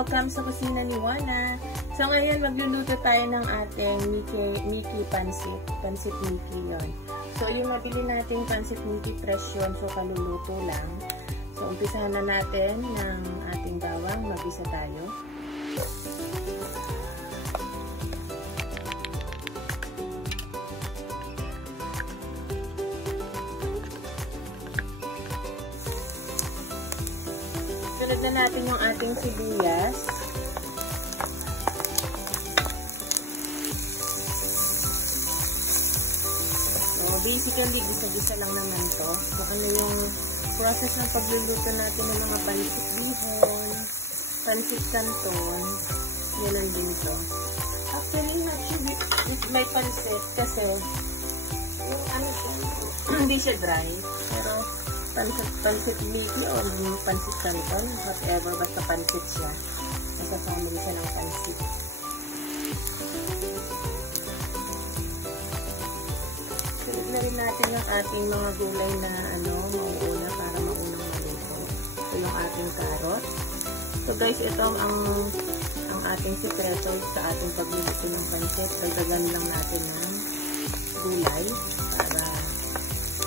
Welcome sa kusina ni Juana. So ngayon magluluto tayo ng ating Mickey Pansit. Pansit Mickey yun. So yung nabili nating Pansit Mickey fresh yun. So kaluluto lang. So umpisahan na natin ng ating bawang. Mag-isa tayo. Sunod na natin yung ating sibuyas. So, basically, gisa-gisa lang naman to. So, ano yung process ng pagluluto natin ng mga pansit bihon, pansit canton, yun ang din to. Actually, not sure with my pansit kasi yung ano hindi siya dry. Pero, pansit Mickey o pansit canton, whatever, basta pansit siya. Nasa family siya ng pansit. Sunod na rin natin yung ating mga gulay na mauuna para maunang maluto. Ito yung ating carrot. So guys, ito ang ating sikreto sa ating pagluluto ng pansit. Dagdagan lang natin ng gulay para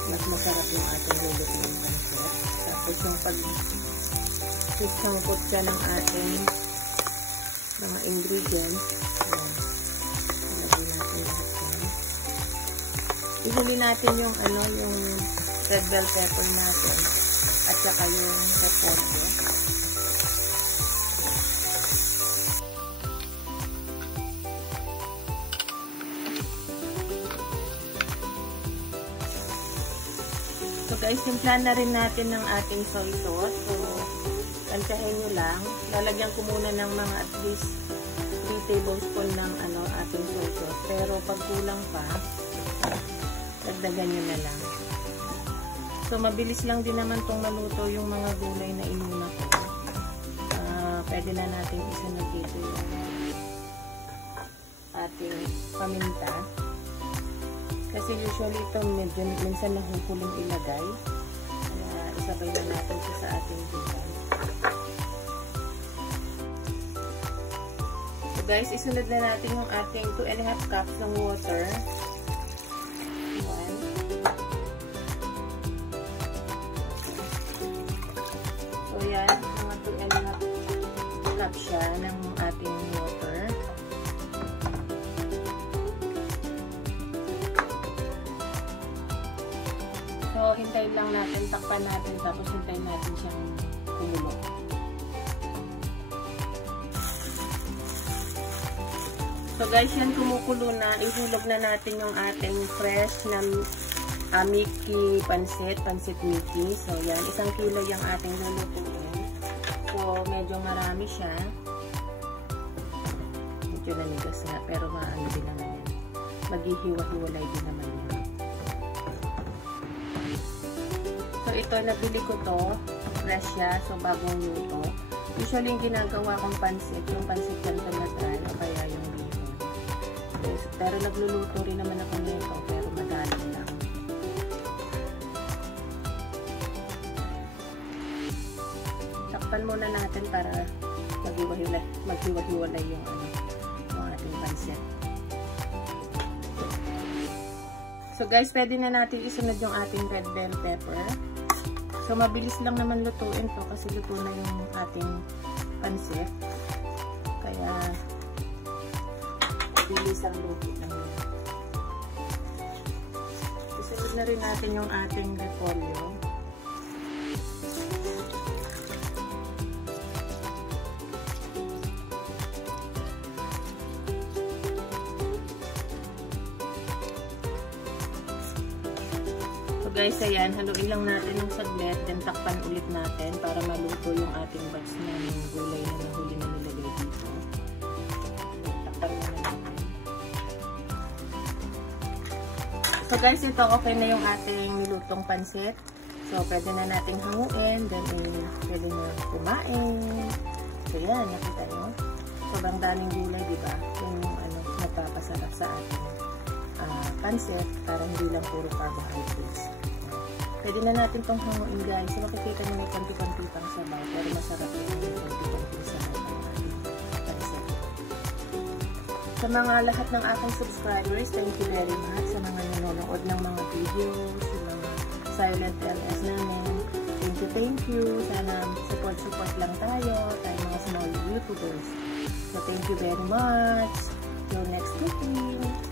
mas masarap yung ating luluto ng pansit. Tapos yung pag-sangkot ka ng ating mga ingredients, ilagay natin lahat yan. Ihuli natin yung yung red bell pepper natin at saka yung repolyo. So guys, timplahan na rin natin ng ating soy sauce. So, kantahin nyo lang. Lalagyan ko muna ng mga at least 3 tablespoon ng ating soy sauce. Pero pag kulang pa, dagdagan nyo na lang. So, mabilis lang din naman itong maluto yung mga gulay na inuna ko. Pwede na natin isunod dito yung ating paminta. Kasi usually ito medyo minsan nahuhuling ilagay. Kaya isabay na natin siya sa ating gulay. So guys, isunod na natin yung ating 2.5 cups ng water. So yan, mga 2.5 cups siya ng ating water. So, hintayin lang natin, takpan natin, tapos hintayin natin siyang kumulo. So guys, yan kumukulo na. Ihulog na natin yung ating fresh na Mickey pansit Mickey. So yan, 1 kilo yung ating lulutuin. So, medyo marami siya. Medyo nanigas nga, pero maano din naman yan. Maghihiwa-hiwalay din naman yan. So, ito, nabili ko to. Fresh siya. So, bagong luto. Usually, yung ginagawa kong pansit, yung pansit canton na dry, o kaya yung bihon. Okay, so, pero nagluluto rin naman ako nito, pero madali lang. Takpan muna natin para maghiwa-hiwalay yung ating pansit. So, guys, pwede na natin isunod yung ating red bell pepper. So, mabilis lang naman lutuin to kasi luto na yung ating pansit. Kaya, mabilis ang luto na yun. Isunod na rin natin yung ating repolyo. Guys, ayan, haluin lang natin ng saglit, then takpan ulit natin para maluto yung ating batch ng gulay na nahuli na nilagay dito. Takpan na natin. So guys, ito okay na yung ating nilutong pansit. So, pwede na nating hanguin, then pwede na kumain. So, yan, nakita nyo. Sobrang daming gulay, diba? Yung nagpapasarap sa ating pansit, para hindi lang puro carbohydrates. Pwede na natin itong hanguin guys. So, makikita nyo na konti-konti pang sabaw, pero masarap yung konti-konti sa ating Sa mga lahat ng aking subscribers, thank you very much. Sa mga nanonood ng mga videos, sa mga silent LS namin. Thank you. Sana support lang tayo mga small YouTubers. So, thank you very much. Till next meeting.